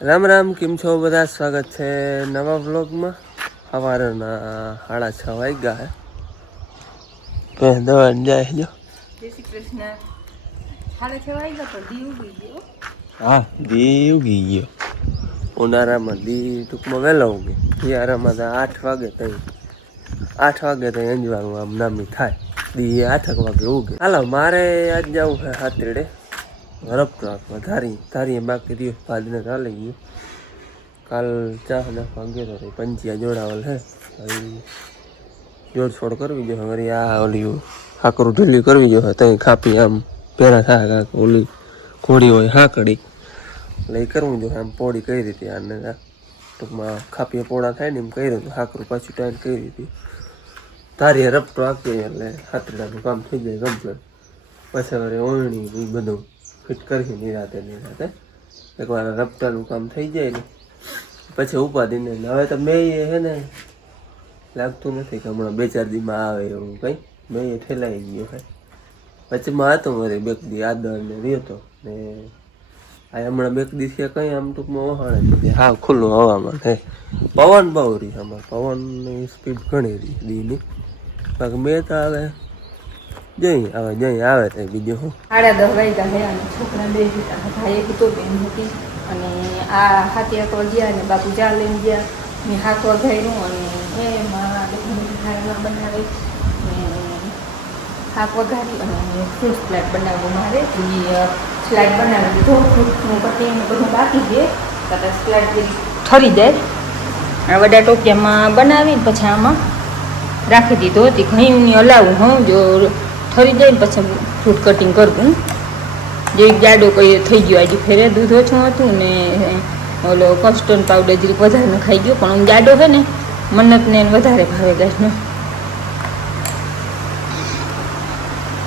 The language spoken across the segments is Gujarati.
રામ રામ, કેમ છો બધા? સ્વાગત છે નવા વ્લોગમાં. સવારના 6:30 વાગ્યા હે દવા જાય જો. જય શ્રી કૃષ્ણ. 6:30 વાગ્યા તો દી ઉગી ગયો. હા, દી ઉગી ગયો. ઉનાળામાં દી ટૂંકમાં વહેલો ઉગે. શિયાળામાં તો 8 વાગે થઈ 8 વાગે તો અંજવાનું આમ નામી થાય. દી 8 વાગે ઉગે. હાલો, મારે આજ જવું છે હાથેડે રપટમાં ધારી બાકી દિવસ ભાદને ચાલી ગયું. કાલ ચા નાખવા ગયો તો પંચિયા જોડાવેલ હે. જોડછોડ કરવી જોઈએ. હવે આ ઓલી હાકરું ઢીલી કરવી જોઈએ. ત્યાં ખાપી આમ પેલા થાય કાંક ઓલી ઘોડી હોય હાકડી એટલે એ કરવું જોઈએ. આમ પોળી કઈ રીતે આને ટૂંકમાં ખાપીએ પોળા થાય ને એમ કર્યું હતું. હાકરું પાછું ટાઈટ કરી હતી. ધારીએ રપટો આપીએ એટલે હાથડાનું કામ થઈ જાય કમ્પ્લીટ. પછી વળી ઓળણી એ બધું ફિટ કરી નિરાતે એકવાર રપટાનું કામ થઈ જાય ને પછી ઉપાધિ નહીં. હવે તો મેં હે ને લાગતું નથી કે હમણાં 2-4 દીમાં આવે એવું કંઈ. મેં ઠેલાઈ ગયો હે. વચ્ચેમાં હતો મારે 2 દી આદર ને રહ્યો હતો ને આ હમણાં 2 દિવસે કંઈ આમ ટૂંકમાં વહાણે નથી. હા, ખુલ્લું હવામાન હે. પવન બહુ રહી આમાં. પવનની સ્પીડ ઘણી રહી દીની. બાકી મેં તો હવે જઈ આવે તો બીજું હું 10:30 વાગ્યા હે અને છોકરા બે ભાઈ એક તો બેન હતી અને આ હાથી આંકવા ગયા અને બાપુ ચા લઈને ગયા. મેં હાથ વઘાર્યું અને એમાં ખાવામાં બનાવી હાથ વઘારી અને ફ્રૂટ સ્લાઇડ બનાવવું મારે. એ સ્લાઇડ બનાવી દીધો. ફ્રૂટનું કટિંગ બધું બાકી છે. કદાચ સ્લાઇડ ઠરી જાય. આ વડા ટોપિયામાં બનાવી પછી આમાં રાખી દીધો હતી. ઘણી હલાવું હું જો ઠરી જાય ને પછી ફ્રૂટ કટિંગ કરવું. જે જાડો કઈ થઈ ગયો. આજે ફેરે દૂધ ઓછું હતું ને ઓલો કસ્ટર્ડ પાવડર જરીક વધારે ખાઈ ગયો. પણ જાડો છે ને મન્નતને વધારે ભાવે ગાયનો.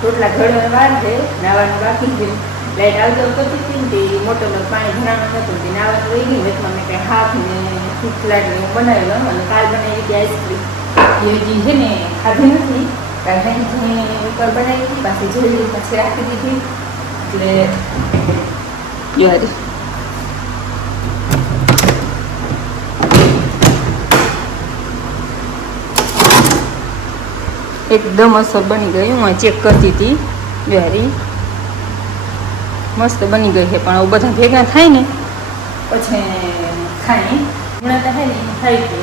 રોટલા ઘડવા વાર છે. નાવાનું બાકી છે. લાઈટ આવતો કરતી હતી ને તે મોટરનું પાણી ભરાણું નતું તે નાવાનું રહી ગયું. વચમાં મેં કંઈ હાથ ને ફ્રૂટ સ્લાઇડ ને એવું બનાવેલું અને કાલ બનાવી હતી આઈસ્ક્રીમ. એ હજી છે ને ખાધી નથી. કાલ જઈને ઉપર બનાવી હતી. પાછી જોઈ પછી રાખી દીધી. એટલે યાદ એકદમ અસર બની ગઈ. હું ચેક કરતી હતી જ્વારી મસ્ત બની ગઈ છે. પણ આવું બધા ભેગા થાય ને પછી ખાય હમણાં તો થાય ને એમ થાય કે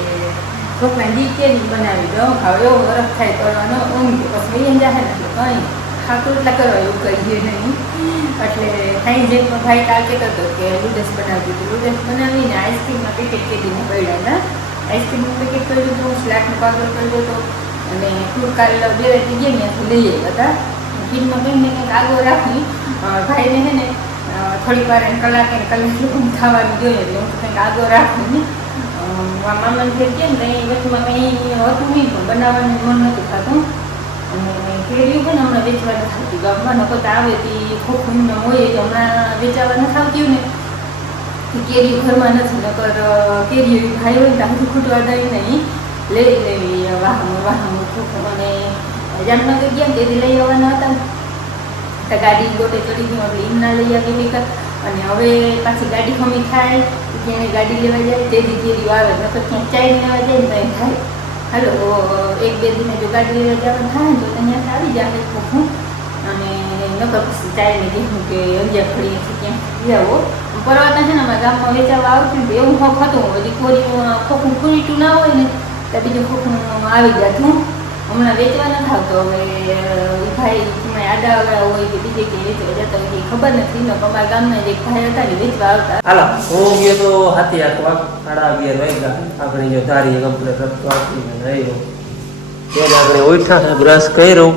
છોકરા દી કેરી બનાવી દઉં ખાવ એવો વરફ થાય કરવાનો ઊંઘ પછી એમ જાય ને કંઈ ખાતું એટલા કરવા એવું કરીએ નહીં. એટલે ખાઈ જઈને ભાઈ કાલ કહેતો હતો કે લૂડસ બનાવી દીધું. લૂડસ બનાવીને આઈસ્ક્રીમના પેકેટ કેટીને પડ્યા હતા. આઈસ્ક્રીમનું પેકેટ કર્યું હતું. સ્લાટનું પાવડર કર્યો હતો અને ફ્રૂટ કાલ બેરાથી ગયા ત્યાંથી લઈ આવ્યા હતા. ખીરમાં કંઈને કંઈક આગળ રાખી ભાઈને છે ને થોડીક વાર એને કલાકે ખાવાની જોઈએ એટલે હું તો કંઈક આગળ રાખીને મામાને ઘેર ગયા ને કંઈ વચમાં કંઈ હતું નહીં પણ બનાવવાનું મન નહોતું થતું. અને કેરીઓ પણ હમણાં વેચવા નથી આવતી. ગામમાં નકર આવે તે ખોખું હોય તો હમણાં વેચાવા નથી આવતી ને કેરીઓ ઘરમાં નથી. નકર કેરીઓ ખાઈ હોય ને તો હજુ ખૂટવા દઈ નહીં લેવી વાહન ખોખું. અને જામનગર ગયા ને તેથી લઈ આવવાના હતા તો ગાડી ગોટે ચડી ગયું એટલે એમના લઈ આવી નીકળ. અને હવે પાછી ગાડી ખમી થાય ત્યાં ગાડી લેવા જાય તેથી કેરીઓ આવે. નકર ક્યાંક ચાઈ લેવા જાય ને તો એમ થાય હાલો 1-2 દિને જો ગાડી લેવા જવાનું થાય ને તો ત્યાંથી આવી જાય ખોખું. અને નકર પછી ચાઈને કીધું કે અંજાર ખડીએથી ક્યાંક જાઓ. પરવાતા છે ને અમારા ગામમાં વેચાવા આવતું ને એવું ખોખ હતું. હજી કોરી ખોખું પૂરીટું ના હોય ને તો બીજું ખોખું આવી જતું. હમણાં વેચવા નથી આવતો. હવે ભાઈ આડા આવ્યા હોય કે બીજે કે વેચવા જતા હોય ખબર નથી. અમારા ગામના જે ભાઈ હતા ને વેચવા આવતા. હાલો, હું ગયો તો હાથી આંકવા 11:30 વાગ્યા. આપણે જો ધારી કમ્પ્લેટ રસ્તો આપીને રહ્યો ત્યારે આપણે ઉઠા બ્રશ કર્યો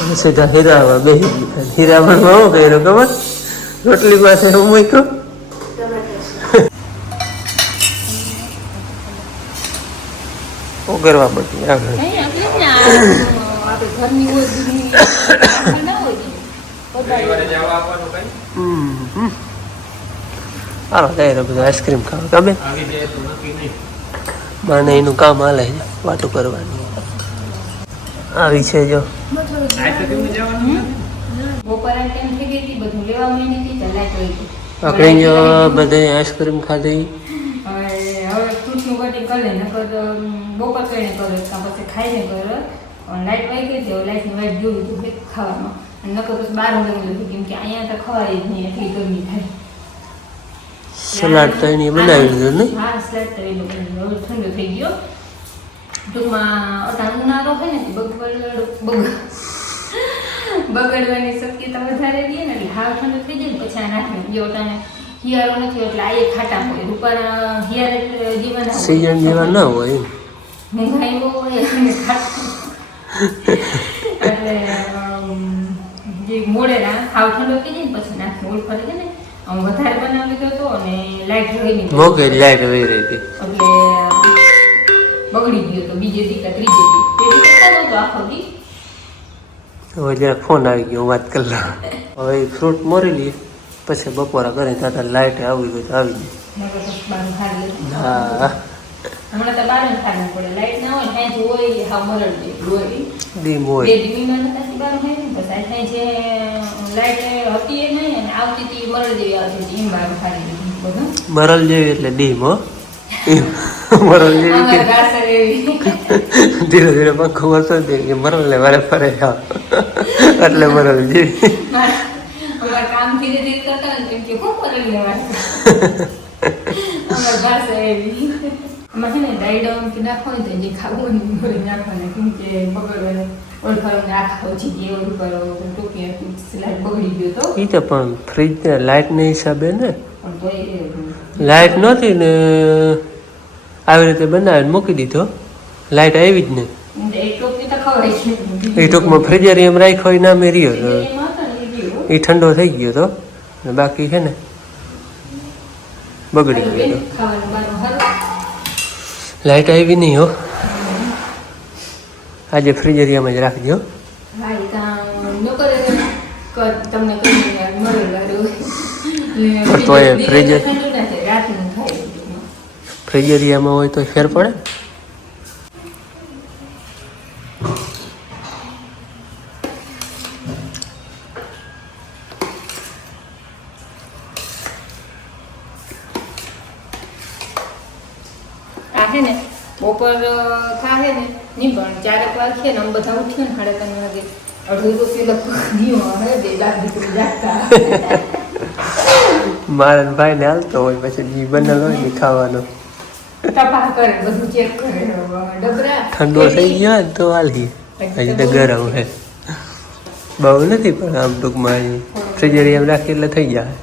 અને સીધા હીરામાં બેસી ગયા. હીરામાં શું કર્યું ખબર? રોટલી પાસે હું મૂક્યો કરવા પડતી આગળ. હાલો ત્યારે બધું આઈસ્ક્રીમ ખાવા ગમે. મને એનું કામ હાલે છે વાતો કરવાની. આવી છે જો બપોરા ટાઈમ થઈ ગઈ હતી બધું લેવા માંડી હતી તો લાઈટ વહી ગઈ. આપણે બધે આઈસ્ક્રીમ ખાધી. હવે ફ્રૂટનું કટિંગ કરી લે નકર બપોર કરીને કરો પછી ખાઈને કરો. લાઈટ વાઈ ગઈ હતી, લાઈટની વાઈટ જોયું હતું ખાવામાં, અને નકર પછી બહાર લઈ લીધું કેમ કે અહીંયા તો ખવાય જ નહીં, એટલી ગરમી થાય. સલાડ તો એની બનાવી દીધું ને? હા, સલાડ તો એ લોકો હવે ઠંડો થઈ ગયો. ટૂંકમાં અટાણ ઉનાળો હોય ને બગડવાની શક્યતા વધારે રહી ને, એટલે હાવ ઠંડો થઈ જાય ને પછી આ નાખવાનું. જો અટાણે હિયારો નથી એટલે આ એ ખાટા હોય, રૂપાના હિયારે જીવન સીઝન જેવા ના હોય, મોંઘાઈ બહુ હોય અને ખાટા એટલે જે મોડેલા હાવ ઠંડો થઈ જાય ને પછી નાખી ઓળ ફરે છે ને. આમ વધારે બનાવી દીધો હતો અને લાઈટ રહી નહીં, મોકે લાઈટ વહી રહી હતી એટલે બગડી ગયો તો બીજે દી કે ત્રીજે દી તે દી કરતા નહોતો આખો દી. હવે જરા ફોન આવી ગયો, વાત કરી લો. હવે ફ્રૂટ મોરી લઈએ પછી બપોરા કરી તાતા લાઈટ આવી ગઈ તો આવી ગઈ. નકર તો બારું ખાઈ લે. હા, હમણાં તો બારું ખાવું પડે, લાઈટ ના હોય ત્યાં હોય હાવ મરડ હોય ડીમ હોય. બે ડીમીમાં નથી બારું ખાઈ ને પછી ત્યાં જે લાઈટ હતી એ નહીં અને આવતી હતી મરડ જેવી આવતી હતી એમ બારું ખાઈ લીધું બધું. મરલ જેવી એટલે ડીમ હો. મરલ જેવી કે અમારે ગાસર એવી ધીરે ધીરે પંખો વરસો દે કે મરલ ને વારે ફરે એટલે મરલ જેવી. અમારે કામ ધીરે ધીરે કરતા હોય કેમ કે ખૂબ મરડ લેવાય. અમારે ગાસર એવી આમાં છે ને ડાયડાઉન કે નાખવાનું તો જે ખાવું હોય નાખવાના કેમ કે બગડવાને ઓળખાડો આખા ઓછી ગઈ ઓળ કરો ટોપી સિલાઈ બગડી ગયો તો એ તો પણ ફ્રીજ ને લાઈટ ને હિસાબે ને, પણ તો લાઈટ નહોતી ને આવી રીતે બનાવીને મૂકી દીધો, લાઈટ આવી જ ને એ ટોપી તો ખવાય છે એ ટૂંકમાં ફ્રીજર એમ રાખ્યો હોય ના મેં રહ્યો તો એમાં હતો ને એ રહ્યો. એ ઠંડો થઈ ગયો તો ને બાકી છે ને બગડી ગયો તો. ખાવાનું બારું હારું. લાઈટ આવી નહીં હો, આજે ફ્રીજરિયામાં જ રાખજો. હા એ કામ ન કરે તમને કઈ મળે તો એ ફ્રીજર રાતનું થાય ફ્રીજરિયામાં હોય તો ફેર પડે. આ છે ને બપોર થાય ને નહીં પણ 4 વાગે ને આમ બધા ઉઠ્યો ને 3:30 વાગે અડધું તો પેલા ગયો હવે બે લાખ દીકરી જાગતા મારા ભાઈ ને હાલતો હોય પછી જી બનેલો હોય ને ખાવાનો ટપા કરે બધું ચેક કરે ડબરા ઠંડો થઈ ગયો ને તો હાલી, હજી તો ગરમ છે બહુ નથી પણ આમ ટૂંકમાં ફ્રીજરિયામાં રાખી એટલે થઈ જાય.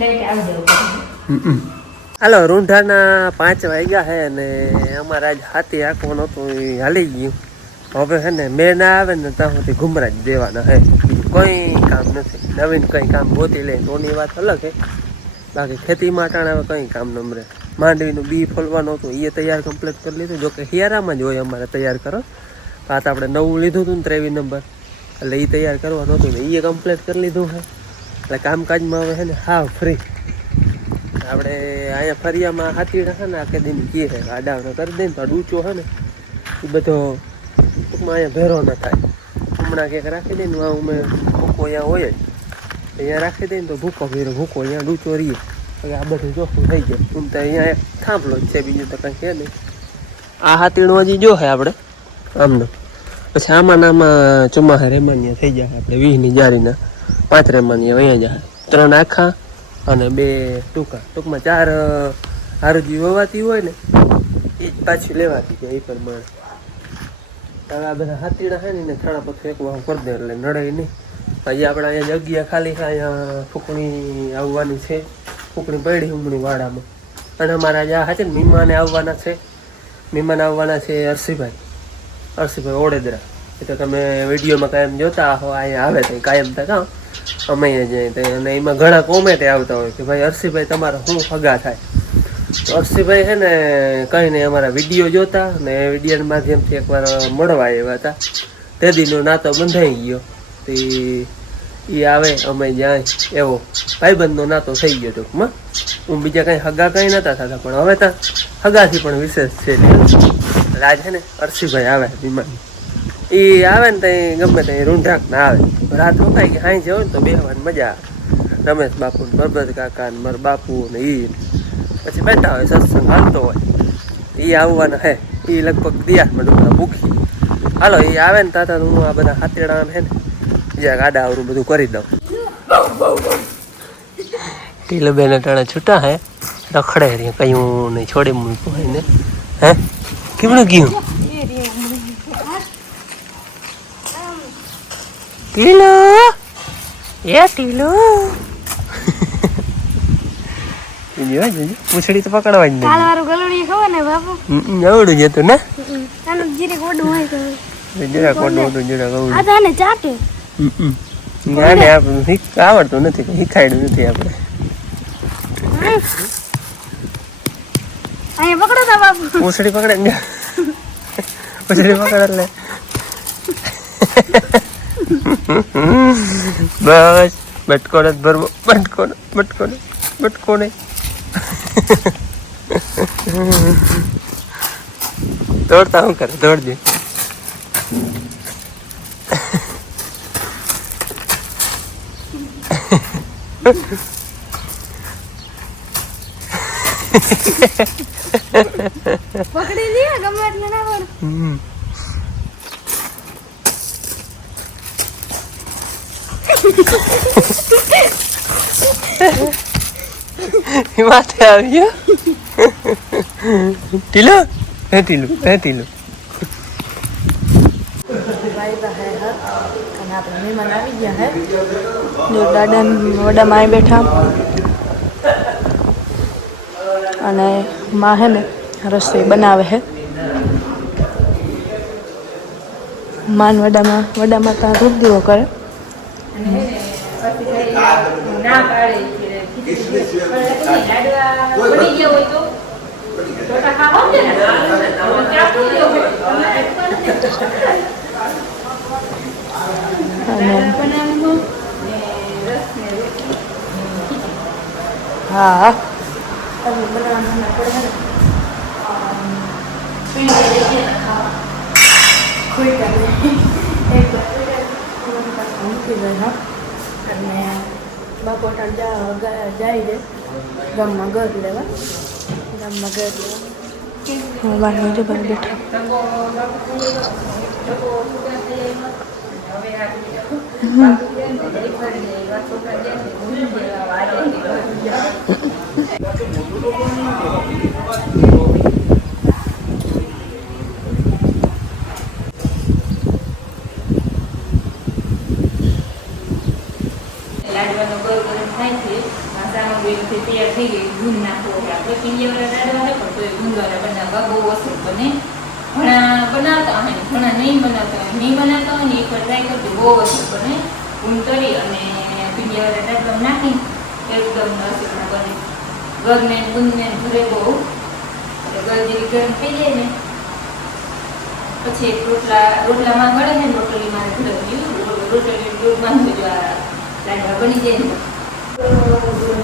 લાઈટ આવી જાવ. હાલો રૂંઢાના 5 વાગ્યા છે અને અમારે આજ હાથી આંકવાનું હતું એ હાલી ગયું. હવે છે ને મેં ના આવે ને ત્યાં સુધી ઘુમરા જ દેવાના છે, કંઈ કામ નથી. નવીન કંઈ કામ ગોતી લે તોની વાત અલગ છે, બાકી ખેતીમાં અટાણે હવે કંઈ કામ ન મળે. માંડવીનું બી ફોલવાનું હતું એ તૈયાર કમ્પ્લીટ કરી લીધું, જોકે હિયારામાં જ હોય અમારે તૈયાર કરો. આ તો આપણે નવું લીધું હતું ને 23 નંબર એટલે એ તૈયાર કરવાનું હતું ને એ કમ્પ્લીટ કરી લીધું છે. એટલે કામકાજમાં હવે છે ને હા ફ્રી. આપણે અહીંયા ફરિયામાં હાથીડા છે ને આખે દિન કહે છે આડાવડા કરી દઈએ ને તો ડૂચો છે ને એ બધો ટૂંકમાં અહીંયા ભેરો ન થાય. હમણાં ક્યાંક રાખી દઈએ ને અમે ભૂકો અહીંયા હોય જ અહીંયા રાખી દઈએ ને તો ભૂકો ભેરો ભૂકો અહીંયા ડૂચો રહીએ એટલે આ બધું ચોખ્ખું થઈ જાય. એમ તો અહીંયા એક થાંભલો જ છે, બીજું તો કંઈ છે નહીં. આ હાથીણું હજી જો છે આપણે આમનો, પછી આમાં આમાં ચોમાસા રેમાનિયા થઈ જાય આપણે 20ની જારીના 5 રેમાનિયા અહીંયા જાય, 3 આખા અને 2 ટૂંકા. ટૂંકમાં 4 હારજી વવાતી હોય ને એ જ પાછી લેવાતી જાય એ પ્રમાણે. હવે આ બધા હાથીડા છે ને એને થાણા પછી એક વાવ કરી દે એટલે નડે નહીં. હજી આપણે અહીંયા જગ્યા ખાલી છે, અહીંયા ફૂકણી આવવાની છે, ફૂકણી પડી ઉમણી વાડામાં. અને અમારા જ્યાં હાથે ને મહેમાને આવવાના છે, મહેમાન આવવાના છે અરસીભાઈ ઓડેદરા. એ તો તમે વિડીયોમાં કાયમ જોતા હો, અહીંયા આવે તો કાયમ તો કાં અમે અહીંયા જઈએ અને એમાં ઘણા કોમેન્ટ આવતા હોય કે ભાઈ અરસીભાઈ તમારા શું ફગા થાય. તો અરસીભાઈ છે ને કંઈ નહીં, અમારા વિડીયો જોતા ને વિડીયોના માધ્યમથી એકવાર મળવા આવ્યા હતા, તે દીનો નાતો બંધાઈ ગયો. તે એ આવે અમે જાય એવો ભાઈબંધનો નાતો થઈ ગયો ટૂંકમાં. હું બીજા કંઈ હગા કંઈ નહોતા થતા પણ હવે તો હગાથી પણ વિશેષ છે. આજ છે ને અરસીભાઈ આવે બીમારી એ આવે ને ત્યાં ગમે ત્યાં રૂંઢાક ના આવે, રાત રોકાય કે હાઈ જવું ને તો બેહવાની મજા આવે. રમેશ બાપુ ને પરબત કાકા ને મારા બાપુ ને ઈ પછી બેઠા હોય સત્સંગ હાલતો હોય એ આવવાના હે એ લગભગ દિયાસમાં ડુંગરા ભૂખી હાલો એ આવે ને તાતા હું આ બધા હાથેડા હે ને બીજા ગાડા આવરું બધું કરી દઉં ટીલો બેન ટાણા છૂટા હે રખડે રે કયું નહીં છોડી મૂક્યું હોય ને હે કેમનું ગયું ટીલો એ ટીલો પૂછડી તો પકડવા જ નહીં કાલવાળું ગલુડી ખબર ને બાપુ આવડું જતું ને આનું જીરે કોડું હોય તો જરા કોડું હતું જરા કહું આ તાને ચાટે ગાને આપણે આવડતું નથી શીખાડ્યું નથી આપણે અહીંયા પકડો તા બાપુ પૂછડી પકડે ને પૂછડી પકડે એટલે બસ બટકો ને ભરવો બટકો ને દોડતા શું કરે દોડજે પકડી લે ગમે એટલે ના પડે માથે આવી ગયો ટીલો ટીલો ટીલો અને આપણે મહેમાન આવી ગયા હે જો દાદા વડા માં બેઠા અને માં હે ને રસોઈ બનાવે હે માન વડામાં ત્યાં ધૂપ દીવો કરે ના પાડે બની ગયા હોય તો હા અને બાપો જાય છે ગામમાં ઘર લેવા બાર જો બધા બેઠા લાડવાનો ગોળ ગરમ થાય છે સામગ્રીથી તૈયાર થઈ ગઈ ગુંદ નાખવો આપણે પિંડિયાવાળા લાડવા હોય પણ તો એ ગુંદવાળા બનાવવા બહુ અસર બને ઘણા બનાવતા હોય ઘણા નહીં બનાવતા હોય નહીં બનાવતા હોય ને એકવાર ટ્રાય કરજો બહુ અસર બને ગુંદ કરી અને પિંડિયાવાળા લાડવા નાખી એકદમ અસરના બને ગરને ગુંદને ઘરે બહુ એટલે ગળ જેવી ગરમ થઈ જાય ને પછી એક રોટલામાં ગળે ને રોટલીમાં ઘડવ્યું રોટલી દૂધમાં જો આ લાડવા બની જાય ને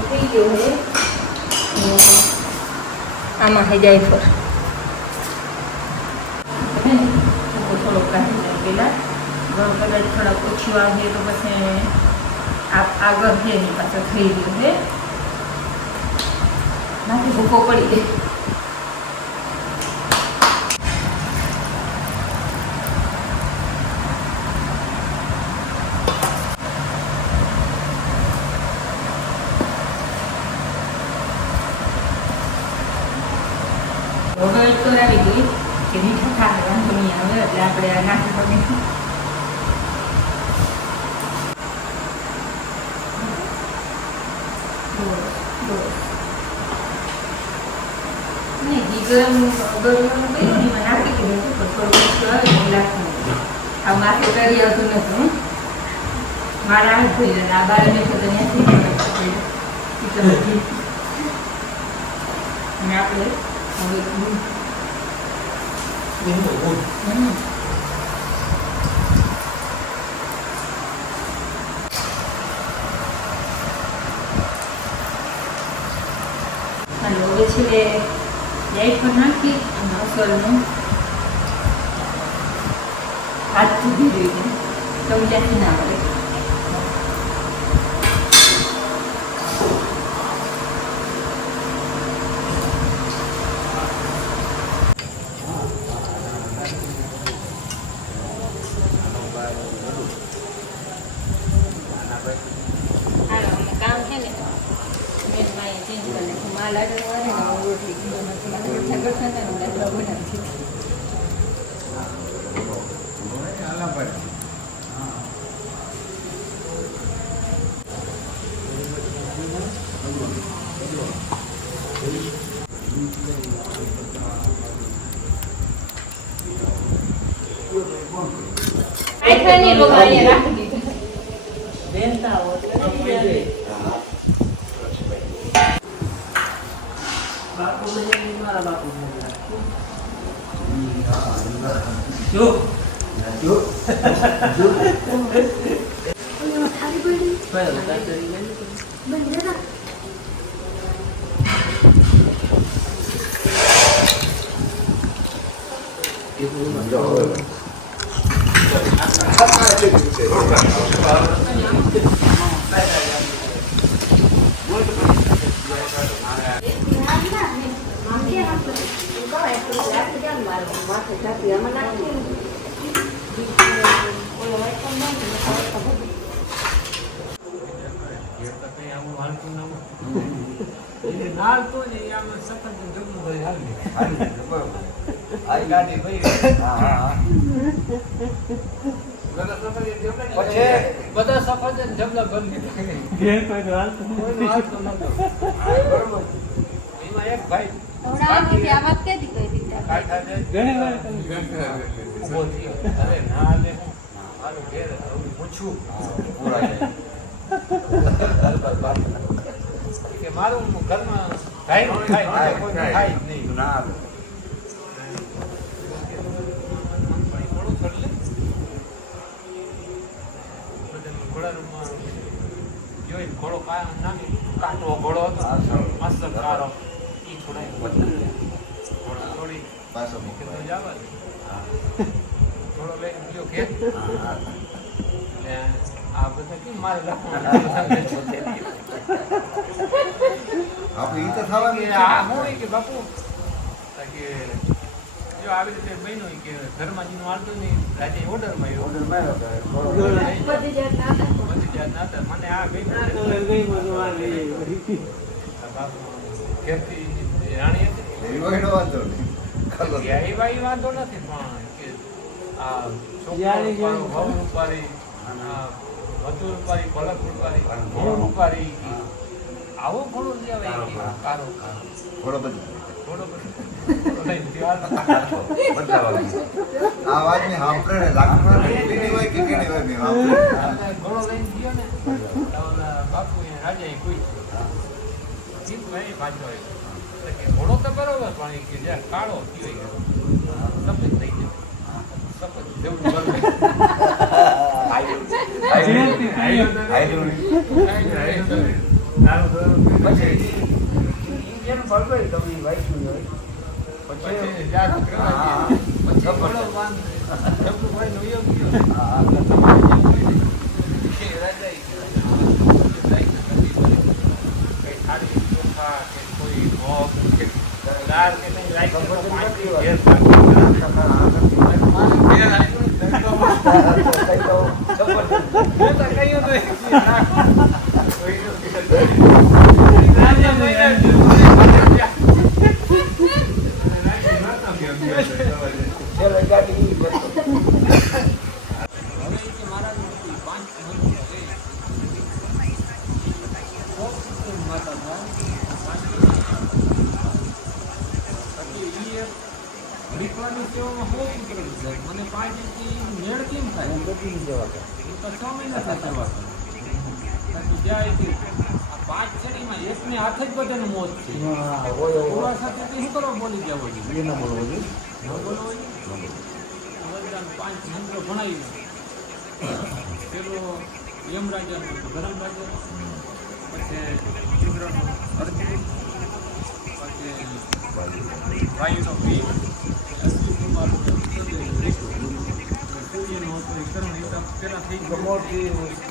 થઈ ગયો હે આમાં હે જાયફળ થોડોક કાઢી જાય પેલા કદાચ થોડાક ઓછું આવે તો પછી આગળ છે એની પાછળ થઈ ગયું છે નાથી ભૂખો પડી જાય હવે તો આવી ગઈ કે મીઠા ખાને વાંધો નહીં આવે એટલે આપણે આ નાખી પડીશું નહીં ગરમ એમાં નાખી દીધું પણ થોડું આવે નાખવું આ માથે કરી આવતું નથી મારા હાથ થઈ જાય આ બારે બેઠો તો ત્યાંથી અને આપણે હવે હાલો હવે છે જાયફળ નાખી અને અસરનું હાથ સુધી જોઈએ ચમચાથી ના આવે અહીંયા ચેન્જ કરી નાખ્યું માં લાડુ વાળે ને હું રોટલી રોટલા કરતા હતા ને લાડવા બનાવતી હતી આઈફોનની લોકો અહીંયા રાખી દીધા બેનતા હો બાપુ મને મારા બાપુ જો જો ઓલા થાળી પડી પહેલા તારી બંધ ના બધા સફરજન જમલા બંધ એમાં એક ભાઈ મારું ઘરમાં ખાય નહીં ના ઘોડો કાટવો ઘોડો હતો મસ્ત કારો ઈ છોડાય થોડી પાછો મૂકી જવા ઘોડો લઈને ગયો કે આ બધા કેમ મારે આપણે ઈ તો થવાની આ હોય કે બાપુ કે જો આવી રીતે બન્યો કે ધર્માજી નું આવતું નહીં રાજે ઓર્ડર માર્યો બધી જાત ના મને આ ગઈ રાણી હતી વાંધો નથી પણ કે આ છોકરા ઉપારી વધુ રૂપારી ભલક રૂપારી ઘોડો રૂપારી આવો ઘોડો લઈ આવે કારો ઘોડો બધું આ વાત ને સાંભળે લાગતું કેની હોય કે કેની હોય મે ઘોડો લઈને ગયો ને બાપુ એ રાજા એ કોઈ જીત ભાઈ પાછો કે ઘોડો તો બરોબર પણ કે જે કાળો થયો સફેદ થઈ ગયો સફેદ જેવું બરોબર મને 5 મેળ કેમ થાય બધી જવા તો 6 મહિના થવા જાય છે આ 5 શરીરમાં એકને હાથ જ બધાનું મોત છે ઓલા સાથે શું કરો બોલી જવો જોઈએ ન બોલવો જોઈએ ન બોલવો જોઈએ 5 મંત્રો ભણાવી પેલો યમરાજાનો ધર્મરાજા પછી ઇન્દ્રનો અર્જુન પછી વાયુનો વીર અશ્વિન કુમાર સૂર્યનો હતો એ કર્મ પેલા થઈ ગયો